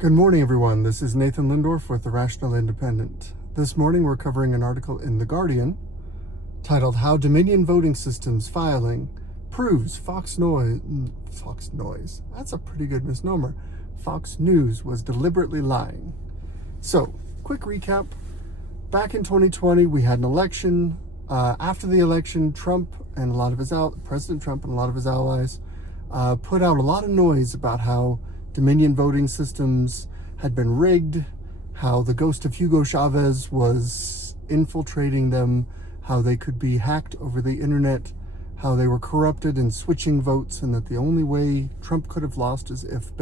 Good morning, everyone. This is Nathan Lindorf with The Rational Independent. This morning we're covering an article in The Guardian titled How Dominion Voting Systems Filing Proves Fox Noise. That's a pretty good misnomer. Fox News was deliberately lying. So, quick recap. Back in 2020, we had an election. After the election, President Trump and a lot of his allies put out a lot of noise about how Dominion voting systems had been rigged, how the ghost of Hugo Chavez was infiltrating them, how they could be hacked over the internet, how they were corrupted and switching votes, and that the only way Trump could have lost is if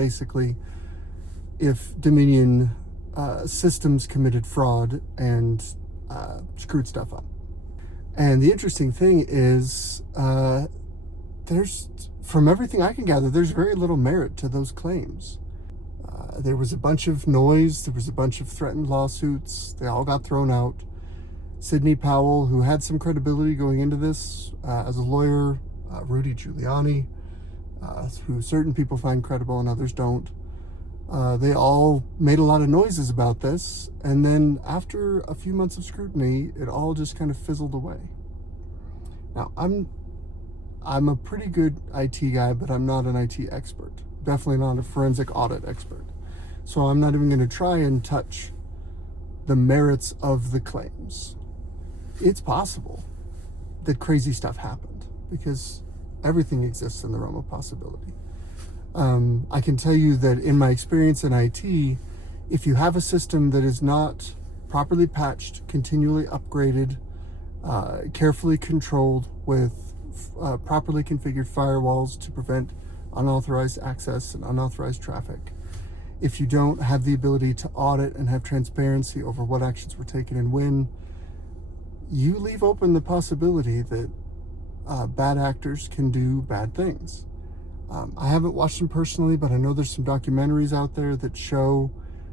Dominion systems committed fraud and screwed stuff up. And the interesting thing is, from everything I can gather, there's very little merit to those claims. There was a bunch of noise. There was a bunch of threatened lawsuits. They all got thrown out. Sidney Powell, who had some credibility going into this as a lawyer, Rudy Giuliani, who certain people find credible and others don't, they all made a lot of noises about this. And then after a few months of scrutiny, it all just kind of fizzled away. Now, I'm a pretty good IT guy, but I'm not an IT expert. Definitely not a forensic audit expert. So I'm not even going to try and touch the merits of the claims. It's possible that crazy stuff happened because everything exists in the realm of possibility. I can tell you that in my experience in IT, if you have a system that is not properly patched, continually upgraded, carefully controlled with properly configured firewalls to prevent unauthorized access and unauthorized traffic, if you don't have the ability to audit and have transparency over what actions were taken and when, you leave open the possibility that bad actors can do bad things. I haven't watched them personally, but I know there's some documentaries out there that show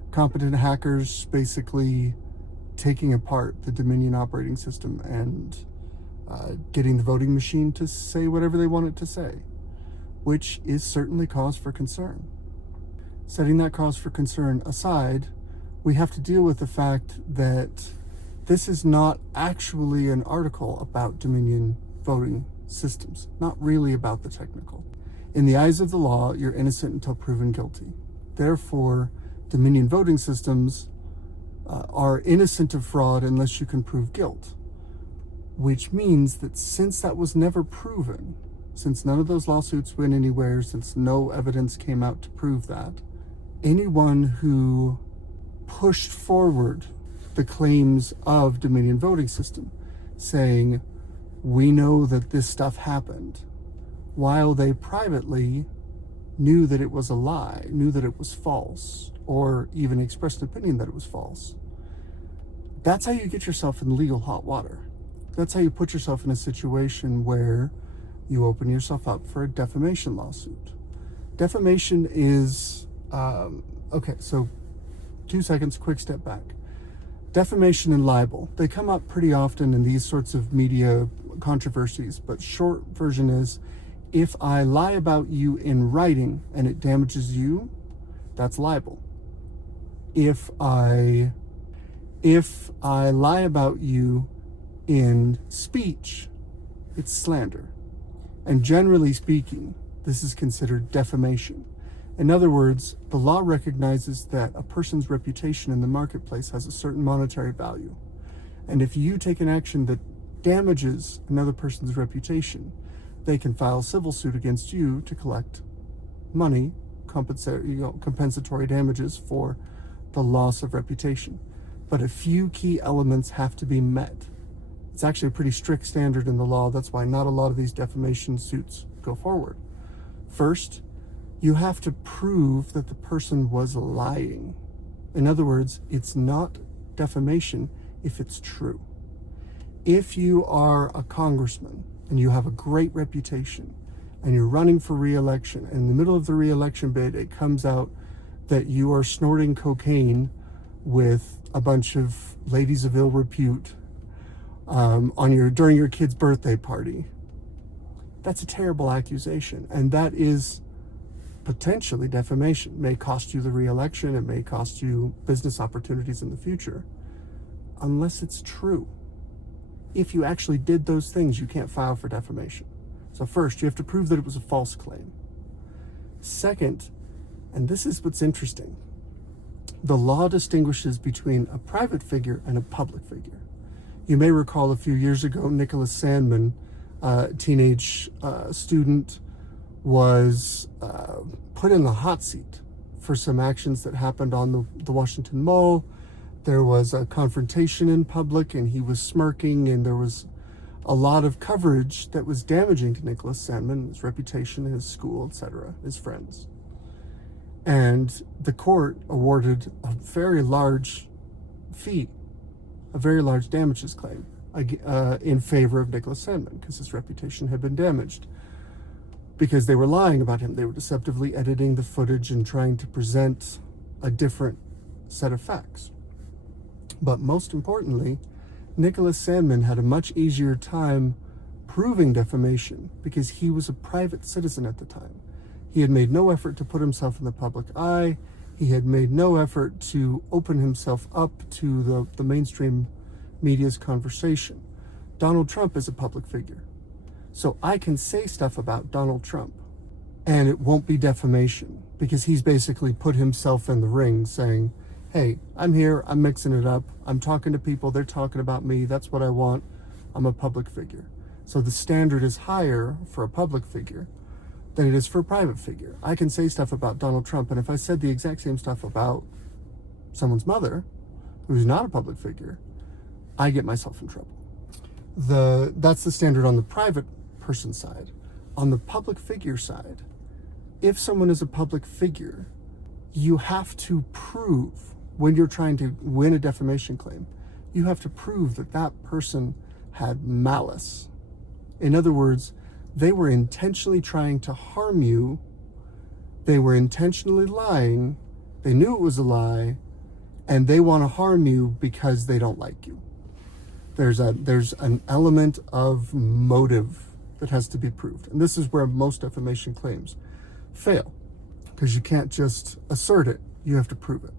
competent hackers basically taking apart the Dominion operating system and getting the voting machine to say whatever they want it to say, which is certainly cause for concern. Setting that cause for concern aside, we have to deal with the fact that this is not actually an article about Dominion voting systems, not really about the technical. In the eyes of the law, you're innocent until proven guilty. Therefore, Dominion voting systems are innocent of fraud unless you can prove guilt. Which means that since that was never proven, since none of those lawsuits went anywhere, since no evidence came out to prove that, anyone who pushed forward the claims of Dominion voting system, saying, we know that this stuff happened, while they privately knew that it was a lie, knew that it was false, or even expressed an opinion that it was false, that's how you get yourself in legal hot water. That's how you put yourself in a situation where you open yourself up for a defamation lawsuit. Defamation is, so 2 seconds, quick step back. Defamation and libel, they come up pretty often in these sorts of media controversies, but short version is, if I lie about you in writing and it damages you, that's libel. If I lie about you in speech, it's slander. And generally speaking, this is considered defamation. In other words, the law recognizes that a person's reputation in the marketplace has a certain monetary value. And if you take an action that damages another person's reputation, they can file a civil suit against you to collect money, compensatory damages for the loss of reputation. But a few key elements have to be met. It's actually a pretty strict standard in the law. That's why not a lot of these defamation suits go forward. First, you have to prove that the person was lying. In other words, it's not defamation if it's true. If you are a congressman and you have a great reputation and you're running for re-election, and in the middle of the re-election bid, it comes out that you are snorting cocaine with a bunch of ladies of ill repute during your kid's birthday party. That's a terrible accusation, and that is potentially defamation. It may cost you the re-election. It may cost you business opportunities in the future, unless it's true. If you actually did those things, you can't file for defamation. So first, you have to prove that it was a false claim. Second, and this is what's interesting, the law distinguishes between a private figure and a public figure. You may recall a few years ago, Nicholas Sandmann, a teenage student, was put in the hot seat for some actions that happened on the Washington Mall. There was a confrontation in public, and he was smirking, and there was a lot of coverage that was damaging to Nicholas Sandmann, his reputation, his school, etc., his friends. And the court awarded a very large fee, a very large damages claim in favor of Nicholas Sandmann, because his reputation had been damaged. Because they were lying about him. They were deceptively editing the footage and trying to present a different set of facts. But most importantly, Nicholas Sandmann had a much easier time proving defamation because he was a private citizen at the time. He had made no effort to put himself in the public eye. He had made no effort to open himself up to the mainstream media's conversation. Donald Trump is a public figure. So I can say stuff about Donald Trump and it won't be defamation because he's basically put himself in the ring saying, hey, I'm here, I'm mixing it up, I'm talking to people, they're talking about me, that's what I want, I'm a public figure. So the standard is higher for a public figure than it is for a private figure. I can say stuff about Donald Trump, and if I said the exact same stuff about someone's mother, who's not a public figure, I get myself in trouble. That's the standard on the private person side. On the public figure side, if someone is a public figure, you have to prove, when you're trying to win a defamation claim, you have to prove that that person had malice. In other words, they were intentionally trying to harm you. They were intentionally lying. They knew it was a lie, and they want to harm you because they don't like you. There's an element of motive that has to be proved. And this is where most defamation claims fail, because you can't just assert it, you have to prove it.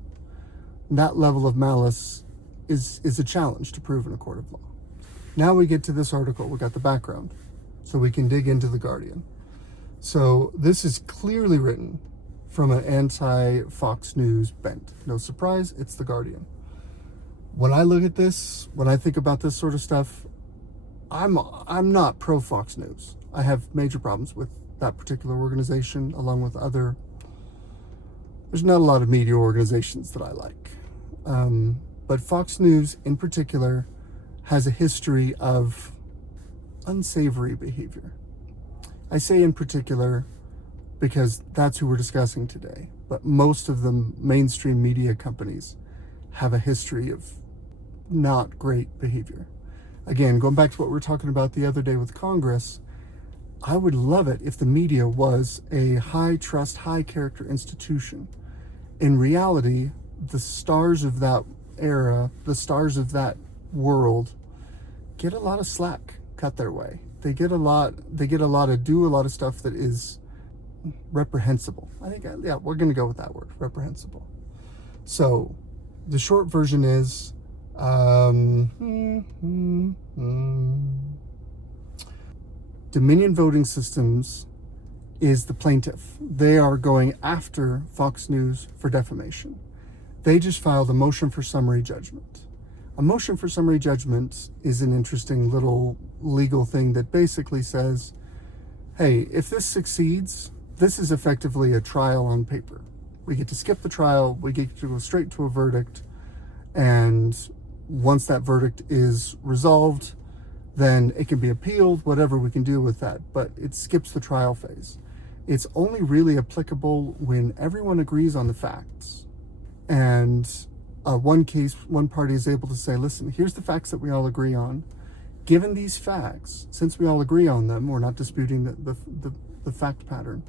And that level of malice is a challenge to prove in a court of law. Now we get to this article, we got the background, so we can dig into The Guardian. So this is clearly written from an anti-Fox News bent. No surprise, it's The Guardian. When I look at this, when I think about this sort of stuff, I'm not pro Fox News. I have major problems with that particular organization, along with other. There's not a lot of media organizations that I like. But Fox News in particular has a history of unsavory behavior. I say in particular because that's who we're discussing today. But most of the mainstream media companies have a history of not great behavior. Again, going back to what we were talking about the other day with Congress, I would love it if the media was a high trust, high character institution. In reality, the stars of that era, the stars of that world, get a lot of slack cut their way. They do a lot of stuff that is reprehensible. I think, we're going to go with that word, reprehensible. So the short version is, Dominion Voting Systems is the plaintiff. They are going after Fox News for defamation. They just filed a motion for summary judgment. A motion for summary judgment is an interesting little legal thing that basically says, hey, if this succeeds, this is effectively a trial on paper. We get to skip the trial, we get to go straight to a verdict, and once that verdict is resolved, then it can be appealed, whatever we can do with that, but it skips the trial phase. It's only really applicable when everyone agrees on the facts. And one party is able to say, listen, here's the facts that we all agree on. Given these facts, since we all agree on them, we're not disputing the fact pattern.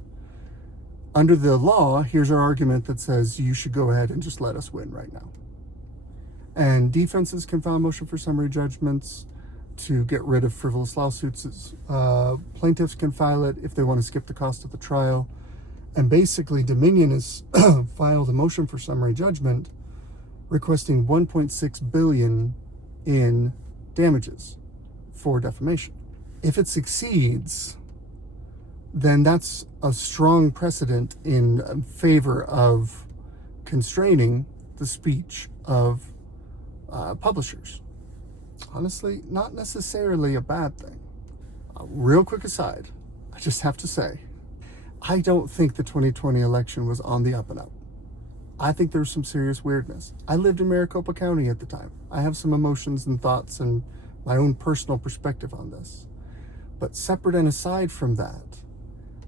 Under the law, here's our argument that says you should go ahead and just let us win right now. And defenses can file a motion for summary judgments to get rid of frivolous lawsuits. Plaintiffs can file it if they want to skip the cost of the trial. And basically, Dominion has filed a motion for summary judgment requesting $1.6 billion in damages for defamation. If it succeeds, then that's a strong precedent in favor of constraining the speech of publishers. Honestly, not necessarily a bad thing. Real quick aside, I just have to say, I don't think the 2020 election was on the up and up. I think there's some serious weirdness. I lived in Maricopa County at the time. I have some emotions and thoughts and my own personal perspective on this. But separate and aside from that,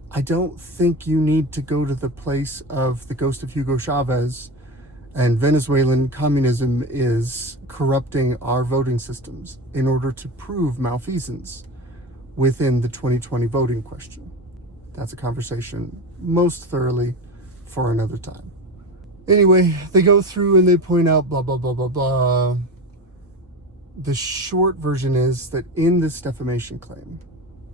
I don't think you need to go to the place of the ghost of Hugo Chavez and Venezuelan communism is corrupting our voting systems in order to prove malfeasance within the 2020 voting question. That's a conversation most thoroughly for another time. Anyway, they go through and they point out blah, blah, blah, blah, blah. The short version is that in this defamation claim,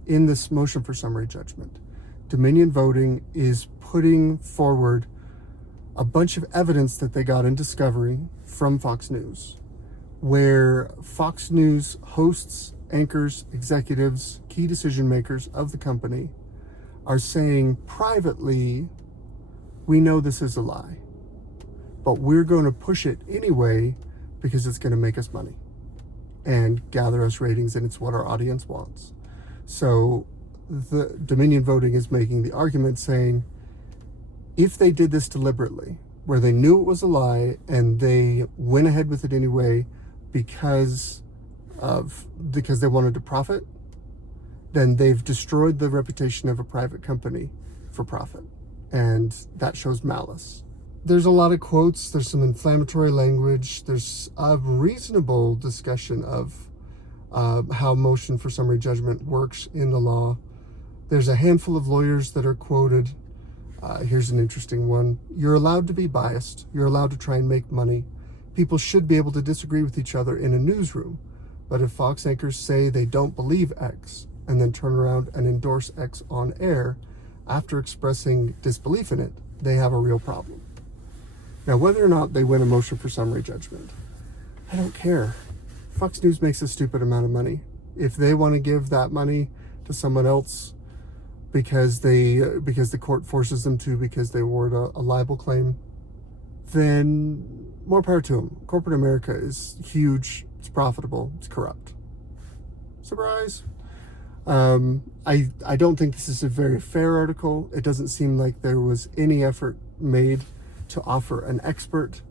in this motion for summary judgment, Dominion Voting is putting forward a bunch of evidence that they got in discovery from Fox News, where Fox News hosts, anchors, executives, key decision makers of the company are saying privately, we know this is a lie, but we're going to push it anyway because it's going to make us money and gather us ratings, and it's what our audience wants. So the Dominion Voting is making the argument saying, if they did this deliberately, where they knew it was a lie and they went ahead with it anyway because they wanted to profit, then they've destroyed the reputation of a private company for profit. And that shows malice. There's a lot of quotes. There's some inflammatory language. There's a reasonable discussion of how motion for summary judgment works in the law. There's a handful of lawyers that are quoted. Here's an interesting one. You're allowed to be biased. You're allowed to try and make money. People should be able to disagree with each other in a newsroom. But if Fox anchors say they don't believe X and then turn around and endorse X on air after expressing disbelief in it, they have a real problem. Now, whether or not they win a motion for summary judgment, I don't care. Fox News makes a stupid amount of money. If they want to give that money to someone else because the court forces them to, because they award a libel claim, then more power to them. Corporate America is huge. It's profitable. It's corrupt. Surprise. I don't think this is a very fair article. It doesn't seem like there was any effort made to offer an expert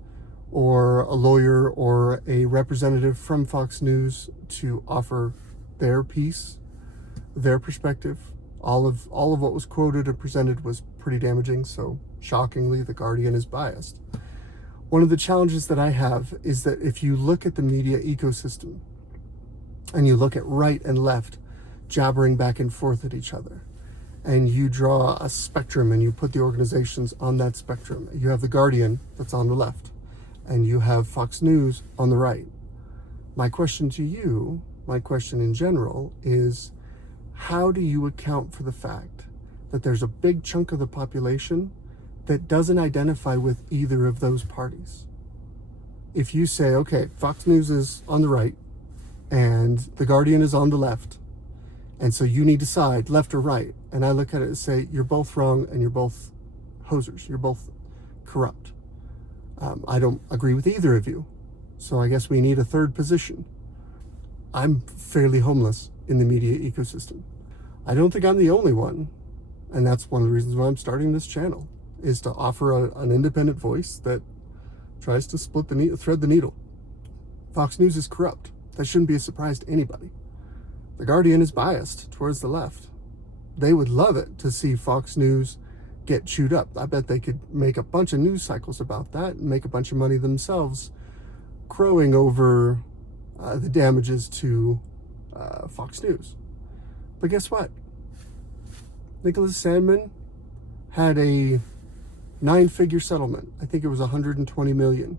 or a lawyer or a representative from Fox News to offer their piece, their perspective. All of what was quoted and presented was pretty damaging, so shockingly, The Guardian is biased. One of the challenges that I have is that if you look at the media ecosystem and you look at right and left jabbering back and forth at each other, and you draw a spectrum and you put the organizations on that spectrum, you have The Guardian that's on the left, and you have Fox News on the right. My question to you, my question in general, is how do you account for the fact that there's a big chunk of the population that doesn't identify with either of those parties? If you say, okay, Fox News is on the right and The Guardian is on the left, and so you need to decide left or right, and I look at it and say, you're both wrong and you're both hosers, you're both corrupt. I don't agree with either of you, so I guess we need a third position. I'm fairly homeless in the media ecosystem. I don't think I'm the only one, and that's one of the reasons why I'm starting this channel, is to offer an independent voice that tries to thread the needle. Fox News is corrupt. That shouldn't be a surprise to anybody. The Guardian is biased towards the left. They would love it to see Fox News get chewed up. I bet they could make a bunch of news cycles about that and make a bunch of money themselves crowing over the damages to Fox News. But guess what? Nicholas Sandmann had a 9-figure settlement. I think it was $120 million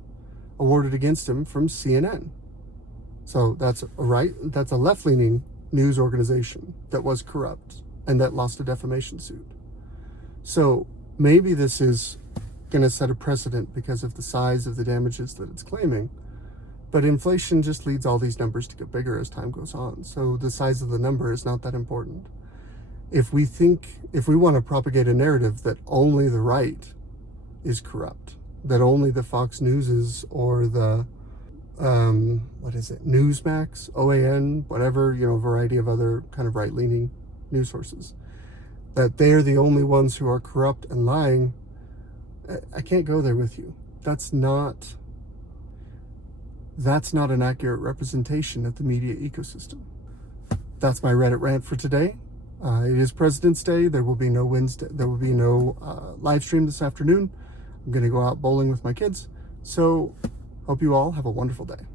awarded against him from CNN. So that's a left-leaning news organization that was corrupt and that lost a defamation suit. So Maybe this is going to set a precedent because of the size of the damages that it's claiming. But inflation just leads all these numbers to get bigger as time goes on. So the size of the number is not that important. If we want to propagate a narrative that only the right is corrupt, that only the Fox Newses or the, Newsmax, OAN, whatever, variety of other kind of right-leaning news sources, that they are the only ones who are corrupt and lying, I can't go there with you. That's not an accurate representation of the media ecosystem. That's my Reddit rant for today. It is President's Day. There will be no live stream this afternoon. I'm going to go out bowling with my kids. So hope you all have a wonderful day.